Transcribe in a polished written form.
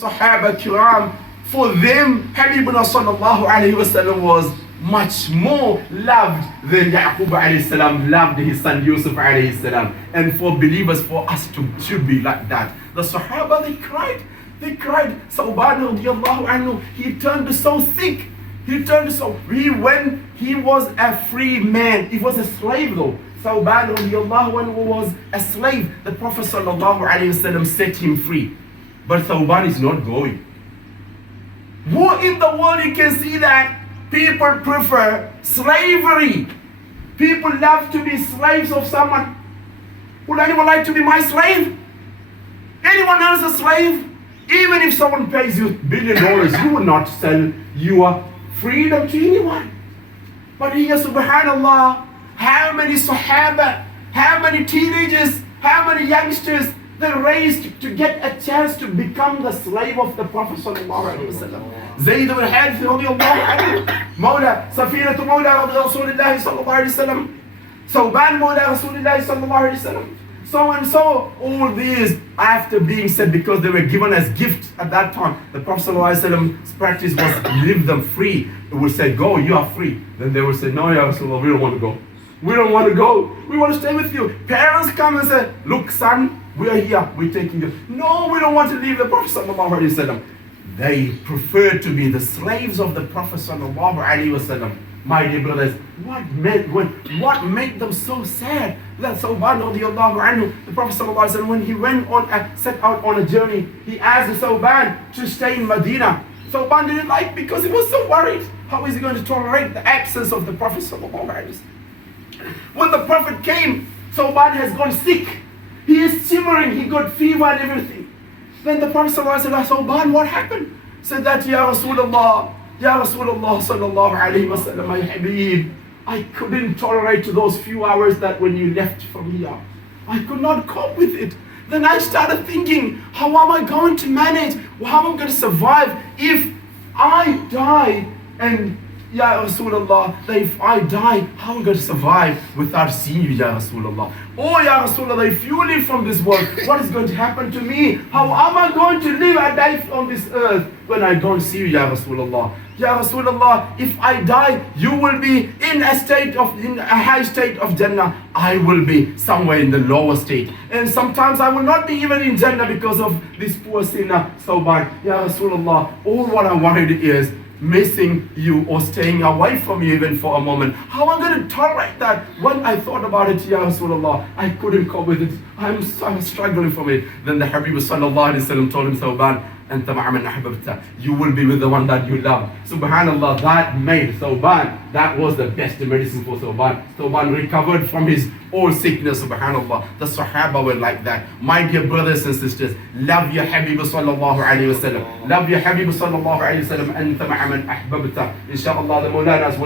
Sahaba Kiram, for them, Habibuna sallallahu alayhi wasallam was much more loved than Yaqub alayhi salam loved his son Yusuf alayhi salam. And for believers, for us should be like that. The Sahaba, they cried. Sawban radiallahu anhu, he turned so sick. When he was a free man, he was a slave though. Sawban radiallahu anhu was a slave. The Prophet sallallahu alayhi wasallam set him free. But Thawban is not going. Who in the world you can see that people prefer slavery? People love to be slaves of someone. Would anyone like to be my slave? Anyone else a slave? Even if someone pays you $1 billion, you will not sell your freedom to anyone. But here, subhanallah, how many Sahaba, how many teenagers, how many youngsters they raised to get a chance to become the slave of the Prophet sallallahu alaihi wasallam. Zayd ibn Harith radiyallahu anhu, Mawla, Safinatu Mawla Rasulullah sallallahu alaihi wasallam, Sawban Mawla Rasulullah sallallahu alaihi wasallam. So and so, all these after being said, because they were given as gifts at that time. The Prophet sallallahu alaihi wasallam's practice was leave them free. It would say, go, you are free. Then they would say, no, Ya Rasulullah, we don't want to go. We don't want to go. We want to stay with you. Parents come and say, look, son, we are here. We're taking you. No, we don't want to leave the Prophet sallallahu alaihi wasallam. They prefer to be the slaves of the Prophet sallallahu alaihi wasallam. My dear brothers, what made them so sad? That Sawban radiallahu anhu, the Prophet sallallahu alaihi wasallam, when he went on set out on a journey, he asked Sawban to stay in Medina. Sawban didn't like, because he was so worried. How is he going to tolerate the absence of the Prophet sallallahu alaihi wasallam? When the Prophet came, Sawban has gone sick. He is shivering, he got fever and everything. Then the Prophet ﷺ said, Sawban, what happened? Said that, Ya Rasulullah sallallahu alayhi wa sallam, my Habib, I couldn't tolerate those few hours that when you left from here. I could not cope with it. Then I started thinking, how am I going to manage? How am I going to survive if I die? And Ya Rasulullah, if I die, how am I going to survive without seeing you, Ya Rasulullah? Oh Ya Rasulullah, if you leave from this world, what is going to happen to me? How am I going to live and die on this earth when I don't see you, Ya Rasulullah? Ya Rasulullah, if I die, you will be in a high state of Jannah. I will be somewhere in the lower state. And sometimes I will not be even in Jannah because of this poor sinner, Sawban. Ya Rasulullah, all what I worried is missing you or staying away from you even for a moment. How am I going to tolerate that? When I thought about it, Ya Rasulullah, I couldn't cope with it. I'm struggling from it. Then the Habib sallallahu alaihi wasallam told him, Sawban, Anta ma'a man ahbabta, you will be with the one that you love. Subhanallah, that made Sawban, that was the best medicine for Sawban. Sawban recovered from his all sickness, subhanallah. The Sahaba were like that. My dear brothers and sisters, love your Habib sallallahu alayhi wa sallam. Love your Habib sallallahu alayhi wa sallam. Anta ma'a man ahbabta. Inshallah, the Mawlanas will